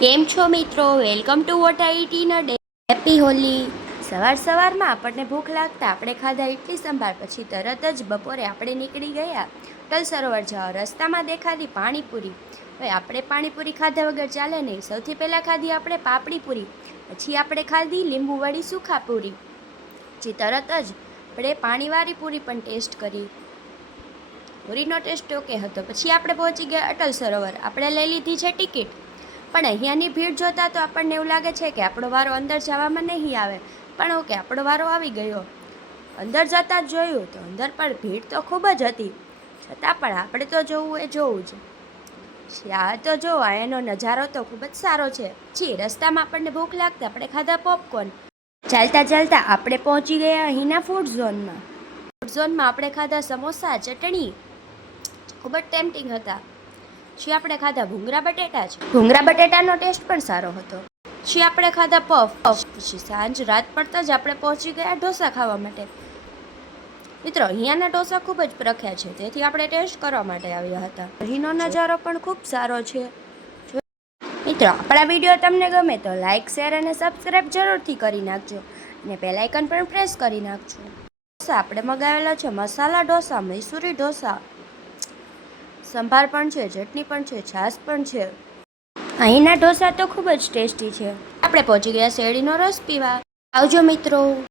કેમ છો મિત્રો? વેલકમ ટુ વોટ આઈટીના ડે. હેપી હોલી. સવારમાં આપણને ભૂખ લાગતા આપણે ખાધા ઇડલી સંભાર, પછી તરત જ બપોરે આપણે નીકળી ગયા અટલ સરોવર જવા. રસ્તામાં દેખાતી પાણીપુરી. હવે આપણે પાણીપુરી ખાધા વગર ચાલે નહીં. સૌથી પહેલાં ખાધી આપણે પાપડીપુરી, પછી આપણે ખાધી લીંબુવાળી સુખાપુરી, પછી તરત જ આપણે પાણીવાળી પૂરી પણ ટેસ્ટ કરી. પૂરીનો ટેસ્ટ ઓકે હતો. પછી આપણે પહોંચી ગયા અટલ સરોવર. આપણે લઈ લીધી છે ટિકિટ, પણ અહીંયાની ભીડ જોતાં તો આપણને એવું લાગે છે કે આપણો વારો અંદર જવામાં નહીં આવે. પણ ઓકે, આપણો વારો આવી ગયો. અંદર જતાં જ જોયું તો અંદર પણ ભીડ તો ખૂબ જ હતી, છતાં પણ આપણે તો જોવું એ જોવું જ. આ તો જો એનો નજારો તો ખૂબ જ સારો છે. રસ્તામાં આપણને ભૂખ લાગતા આપણે ખાધા પોપકોર્ન. ચાલતા આપણે પહોંચી ગયા અહીંના ફૂડ ઝોનમાં. આપણે ખાધા સમોસા, ચટણી, ખૂબ જ ટેમ્પટિંગ હતા. પછી આપણે ખાધા ભૂંગળા બટેટા છે. ભૂંગળા બટેટાનો ટેસ્ટ પણ સારો હતો. પછી આપણે ખાધા પફ. પછી રાત પડતા જ આપણે પહોંચી ગયા ઢોસા ખાવા માટે. મિત્રો, અહીંયાના ઢોસા ખૂબ જ પ્રખ્યાત છે, તેથી આપણે ટેસ્ટ કરવા માટે આવ્યા હતા. અહીંનો નજારો પણ ખૂબ સારો છે. મિત્રો, આપણા વિડીયો તમને ગમે તો લાઇક, શેર અને સબસ્ક્રાઈબ જરૂરથી કરી નાખજો, અને બેલ આઇકન પણ પ્રેસ કરી નાખજો. આપણે મગાવેલા છે મસાલા ઢોસા, મૈસૂરી ઢોસા, સંભાર પણ છે, ચટણી પણ છે, છાશ પણ છે. અહીંના ઢોસા તો ખૂબ જ ટેસ્ટી છે. આપણે પહોંચી ગયા શેરડીનો રસ પીવા. આવજો મિત્રો.